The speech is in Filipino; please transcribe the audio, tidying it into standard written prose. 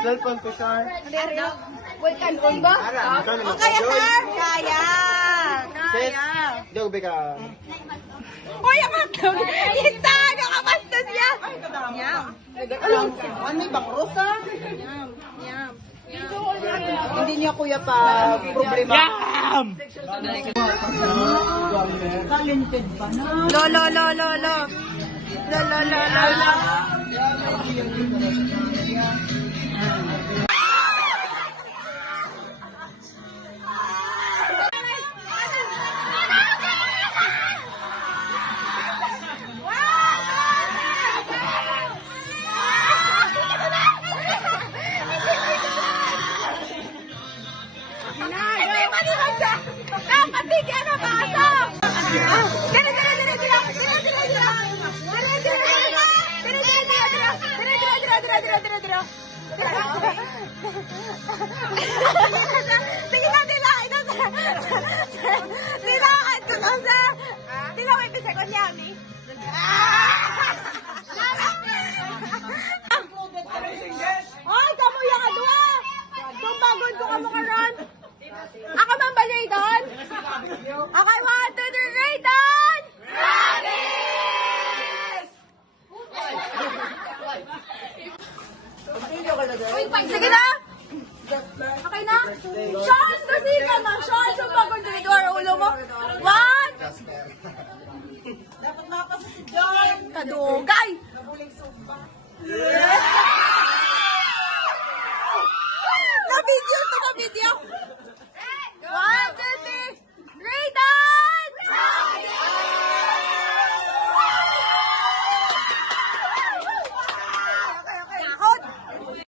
Cellphone ko, Char. Wait, kanon ba? Okay, sir. Kaya. Sis, joke ka. Uy, amatog. Kita, nakapastos niya. Yum. Ano may bakros, ha? Yum. Hindi niya kuya pa problema. Lo, lo, lo, lo, lo. Lo, lo, lo, lo, lo. Ay, kamu yang adua. Tumbagod ko kamo karon. Ako man ba Raydon? Okay, 1, 2, 3, Raydon! Sige na! Okay na? Sean, kasi ka na! Sean, tumbagod ko ito ang ulo mo. 1! Dapat makapasa si John. Kadugay! Na video to, na video!